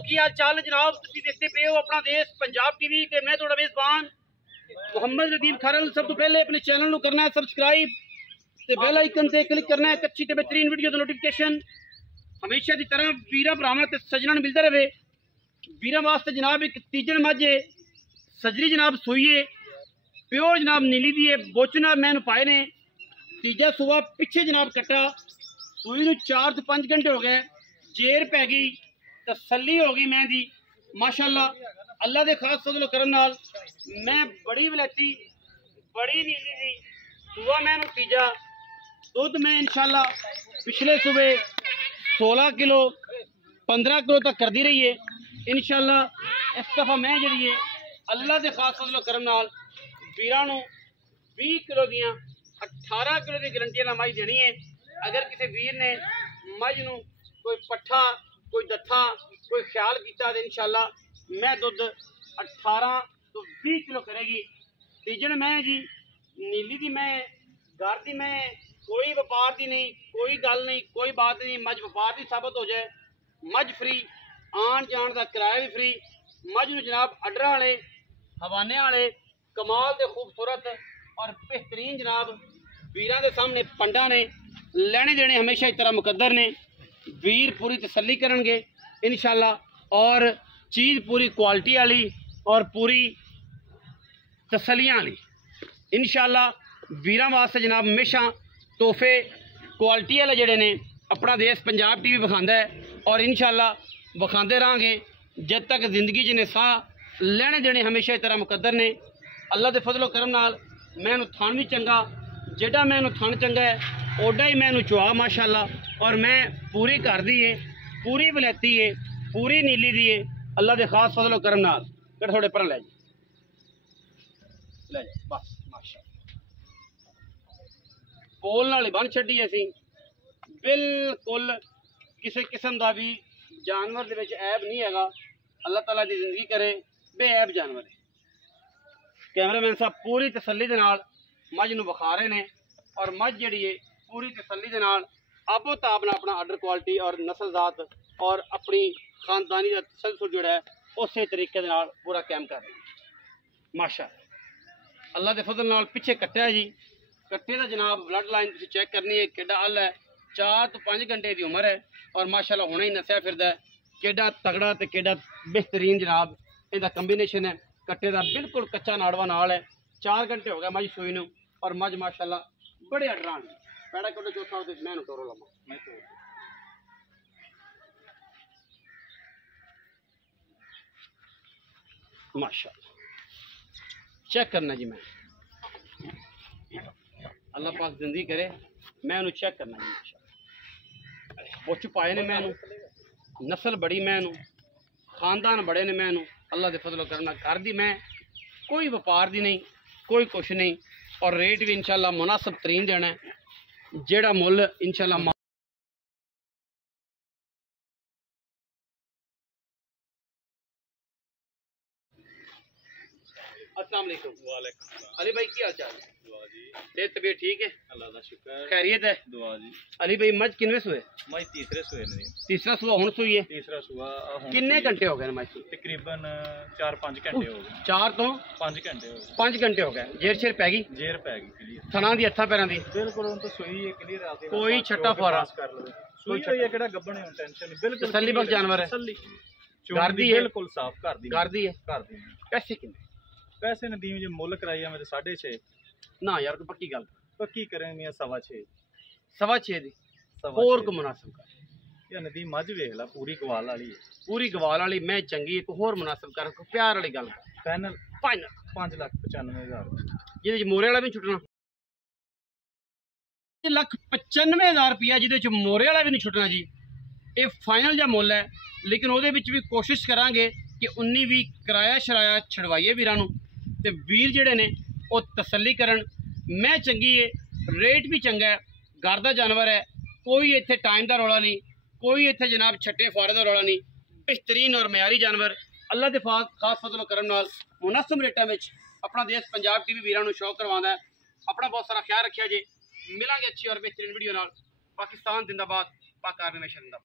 की हाल चाल है जनाब, तुम देखते पे हो अपना देश पंजाब टीवी के। मैं थोड़ा मेजबान मोहम्मद नदीम खारल। सब तो पहले अपने चैनल को करना है सब्सक्राइब ते बेल आइकन से क्लिक करना है। अच्छी ते बेहतरीन वीडियो का नोटिफिकेशन हमेशा की तरह वीरा भरावां ते सजना नूं मिलता रहे। वीरा वास्ते जनाब एक तीजन मझ है, सजरी जनाब सूई है, प्योर जनाब नीली दी है, बोचना मैनू पाए ने। तीजा सूआ पिछे जनाब कट्टा, सूई नूं 4 से 5 घंटे हो गए, जेर पै गई, तसल्ली हो गई मैं दी माशाअल्लाह। अल्लाह के खास फजल करम नाल मैं बड़ी वलैती बड़ी नीली दी सूआ मैनू तीजा दुध मैं इंशाअल्लाह पिछले सुबह 16 किलो 15 किलो तक करती रही है इंशाअल्लाह। इस दफा मैं जी है अल्लाह के खास फजल करम नाल वीरां नूं 20 किलो दियां 18 किलो की गारंटी नाल मझ देनी है। अगर किसी वीर ने मझ नूं कोई पट्ठा कोई दत्था कोई ख्याल किया तो इंशाअल्लाह मैं दुध 18 तो 20 किलो करेगी। तीजन मैं जी नीली दी मैं घर दी मैं कोई व्यापार की नहीं, कोई गल नहीं, कोई बात नहीं। मझ व्यापार की साबित हो जाए, मझ फ्री आन जान का किराया भी फ्री। मझ नूं जनाब अडर वाले हवाने वाले कमाल के खूबसूरत और बेहतरीन जनाब वीरां दे सामने पंडा ने लेने देने हमेशा इस तरह मुकद्दर ने। वीर पूरी तसल्ली करनगे इंशाअल्लाह और चीज़ पूरी क्वालिटी वाली और पूरी तसलियां वाली इंशाअल्लाह। वीरां वास्ते जनाब हमेशा तोहफे क्वालिटी वाले जड़े ने अपना देश पंजाब टीवी विखांदा है और इंशाअल्लाह विखांदे रहांगे जब तक जिंदगी च ने साह लेने देने हमेशा इस तरह मुकद्दर ने। अल्लाह के फजलो करम नाल मैनू थान भी चंगा, जेड़ा मैनू थान चंगा है ओडा ही मैनू चुआ माशाअल्लाह। और मैं पूरी घर दी है, पूरी वलैती है, पूरी नीली दी है अल्लाह के खास फजलो करम नाल। फिर थोड़े पर ले जाए बस माशाअल्लाह। पोल नाल ही बन छड्डी असीं, बिल्कुल किसी किस्म का भी जानवर दे विच ऐब नहीं हैगा। अल्लाह ताला दी जिंदगी करे बेऐब जानवर है। कैमरामैन साहब पूरी तसल्ली दे नाल मझ नूं विखा रहे ने और मझ जिहड़ी है पूरी तसल्ली दे नाल आपो ताप नाल अपना आर्डर क्वालिटी और नस्ल जात और अपनी खानदानी का तसलसल जोड़ा है उस तरीके दे नाल पूरा कैम कर रही है माशाअल्लाह। अल्लाह के फजल नाल पिछे कट्टा है जी, कट्टे का जनाब ब्लड लाइन तुसीं चेक करनी है किड्डा हल है। 4 तो 5 घंटे की उम्र है और माशाअल्लाह हुणे ही नस्या फिरदा है किड्डा तगड़ा ते किड्डा बेहतरीन जनाब इहदा कंबीनेशन है। कट्टे का बिल्कुल कच्चा नाड़वा नाल है। 4 घंटे हो गए मझ सूई नूं और मझ माशाअल्लाह बड़े अडरान पैड़ा कटो चौथा मैं टोरो लमा मैं माशाअल्लाह चेक करना जी। मैं अल्लाह पाक जिंदगी करे मैं उन्हें चेक करना जी माशाअल्लाह। पुछ पाए ने मैनू, नस्ल बड़ी मैनू, खानदान बड़े ने मैनू अल्लाह के फजलो करना। घर दी मैं कोई व्यापार दी नहीं, कोई कुछ नहीं और रेट भी इंशाअल्लाह मुनासिब तरीन देना है जेड़ा मुल इंशाअल्लाह। अस्सलाम वालेकुम। वालेकुम अली भाई की हाल चाल है? दुआ जी। सेहत तबीयत ठीक है? अल्लाह दा शुक्र खैरियत है? दुआ जी। अली भाई मझ किनवे सूए? मझ तीसरे सूए ने। तीसरा सूआ हुण सूई है? तीसरा सूआ किन्ने घंटे हो गए मझ सूई? तकरीबन 4-5 घंटे हो गए। 4 तो 5 घंटे हो गए। 5 घंटे हो गए। जेर शेर पै गई? जेर पै गई क्लियर। थना दी हत्था पैरां दी बिल्कुल हुण तो सूई है क्लियर आती है। कोई छट्टा फुआरा कर लो सूई होई है केड़ा गब्बण है टेंशन नहीं बिल्कुल तसल्ली बख्श जानवर है। तसल्ली घर दी है बिल्कुल साफ घर दी है। घर दी पैसे किन्ने? पैसे नदीम जी मुल कराई है मेरे 6.5 ना यार कोई पक्की गल पक्की करें मियां 6.5 दी होर को मुनासिब कर या नदीम मझ वेख ला पूरी गवाल वाली है। पूरी गवाल वाली मैं चंगी एक होर मुनासिब कर प्यार वाली गल फाइनल 5,95,000 जिहदे मोरे वाला भी छुटना 1,95,000 रुपया जिहदे मोरे वाला भी नहीं छुटना जी। ये फाइनल जा मुल है लेकिन वो भी कोशिश करांगे कि 19 भी किराया शराया छड़वाइए वीरां नूं ते वीर जिहड़े ने वो तसल्ली करन। मैं चंगी है, रेट भी चंगा है, घर का जानवर है, कोई इत्थे टाइम का रौला नहीं, कोई इत्थे जनाब छट्टे फारे का रौला नहीं, बेहतरीन और मयारी जानवर अल्लाह के खास फजल करम नाल मुनासिब रेटां विच अपना देश पंजाब टीवी वीरां नूं शो करवांदा है। अपना बहुत सारा ख्याल रखिया जे। मिलांगे अच्छी और बेहतरीन वीडियो नाल। पाकिस्तान जिंदाबाद, पाक आर्मी हमेशा जिंदाबाद।